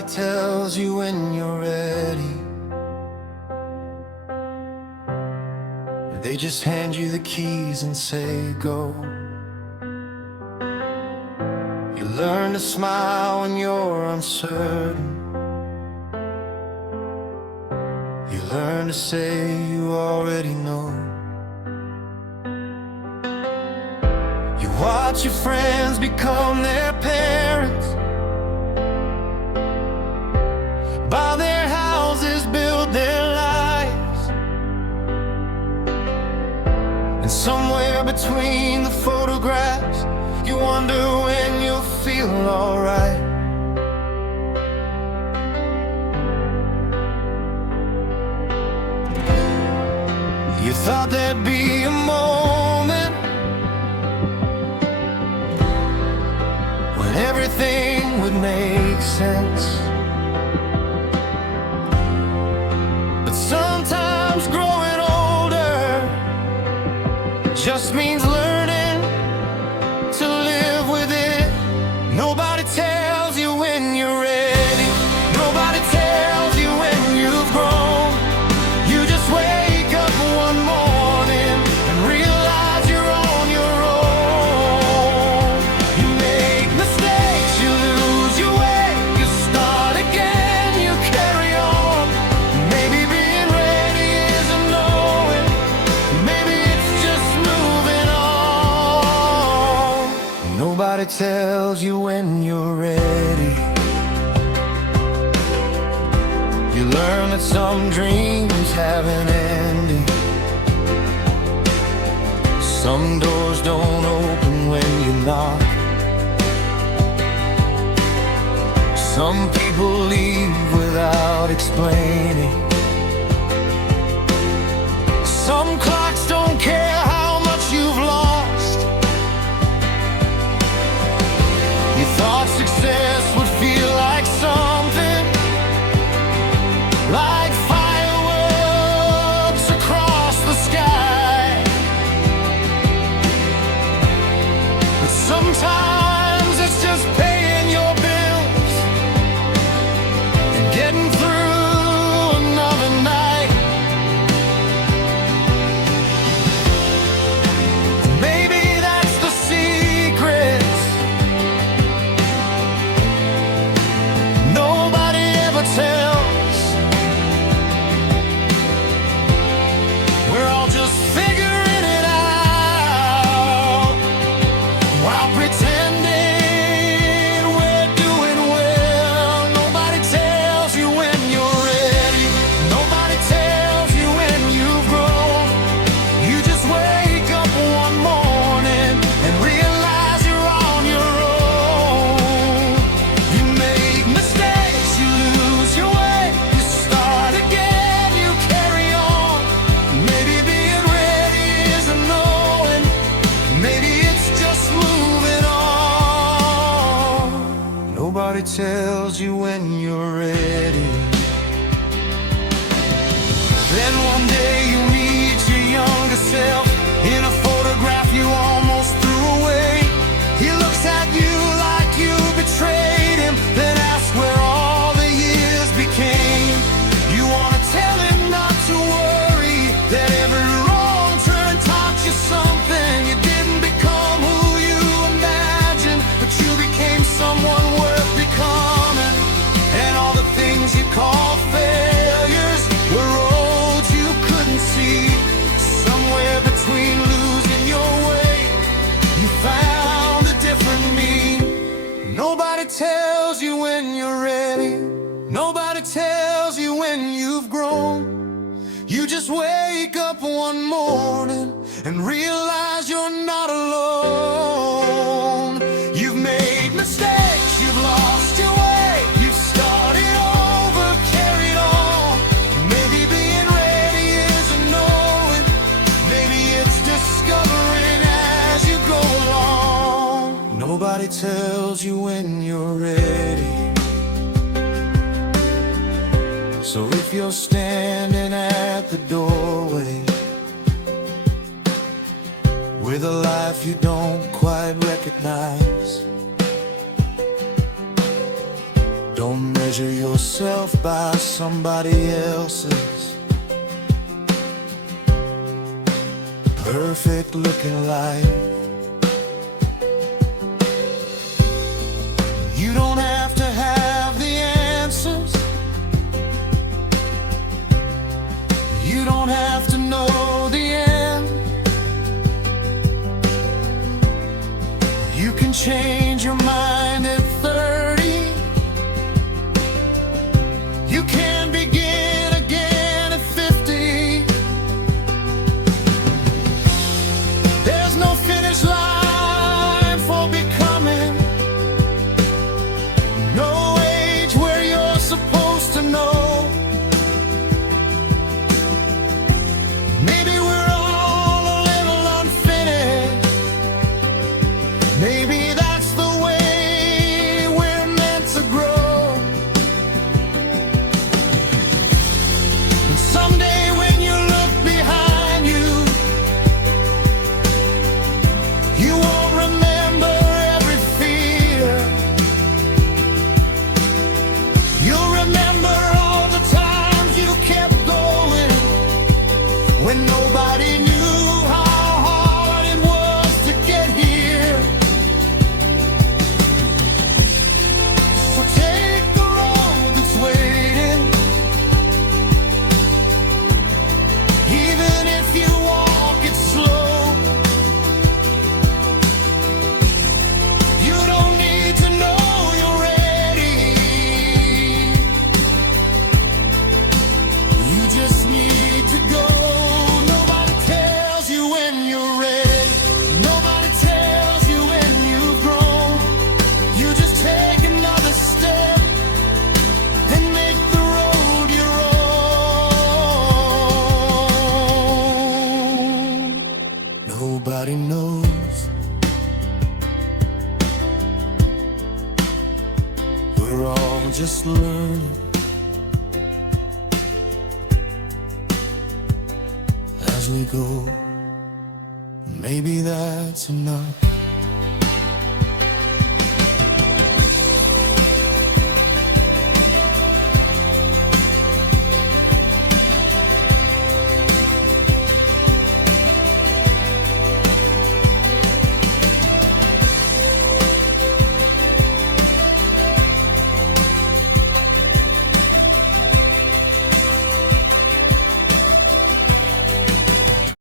Nobody tells you when you're ready. They just hand you the keys and say go. You learn to smile when you're uncertain. You learn to say you already know. You watch your friends become their parents, buy their houses, build their lives. And somewhere between the photographs, you wonder when you'll feel alright. You thought there'd be a moment when everything would make sense. But sometimes growing older just means learning to live with it. Nobody tells you when you're ready. Nobody tells you when you've grown. You just wake up one morning and realize you're on your own. You make mistakes, you lose your way, you start again, you carry on. Maybe being ready isn't knowing, maybe it's just moving on. Nobody tells you when you're ready. You learn that some dreams have an ending. Some doors don't open when you knock. Some people leave without explaining. Some clocks don't care how much you've lost. You thought success would feel like something like fireworks across the sky. But sometimes it's just paying your bills and getting through another night. Maybe that's the secret. Nobody ever tells. We're all just figuring it out while pretending we're doing well. Nobody tells you when you're ready. Nobody tells you when you've grown. You just wake up one morning and realize you're on your own. You make mistakes, you lose your way, you start again, you carry on. Maybe being ready isn't knowing, maybe it's just moving on. Nobody tells you when you're ready. Then one day you meet your younger self in a photograph you almost threw away. He looks at you like you betrayed him, then asks where all the years became. You wanna tell him not to worry, that every wrong turn taught you something. You didn't become who you imagined, but you became someone worth becoming. And all the things you call failures were roads you couldn't see. Somewhere between losing your way, you found a different me. Nobody tells you when you're ready. Nobody tells you when you've grown. You just wake up one morning and realize you're not alone. You've made mistakes, you've lost your way, you've started over, carried on. Maybe being ready isn't knowing, maybe it's discovering as you go along. Nobody tells you when you're ready. So if you're standing at the doorway with a life you don't quite recognize, don't measure yourself by somebody else's perfect looking life. You don't have to have the answers. You don't have to know the end. You can change your mind at 30. You can begin again at 50. There's no finish line for becoming. No age where you're supposed to know. Maybe we're all a little unfinished. Maybe that's the way we're meant to grow. And someday when you look behind you, you won't remember every fear. You'll remember all the times you kept going when nobody knew how hard it was to get here. So take the road that's waiting. Even if you walk it slow, you don't need to know you're ready. You just need to go. Nobody tells you when you're ready. Nobody tells you when you've grown. You just take another step and make the road your own. Nobody knows. We're all just learning as we go. Maybe that's enough.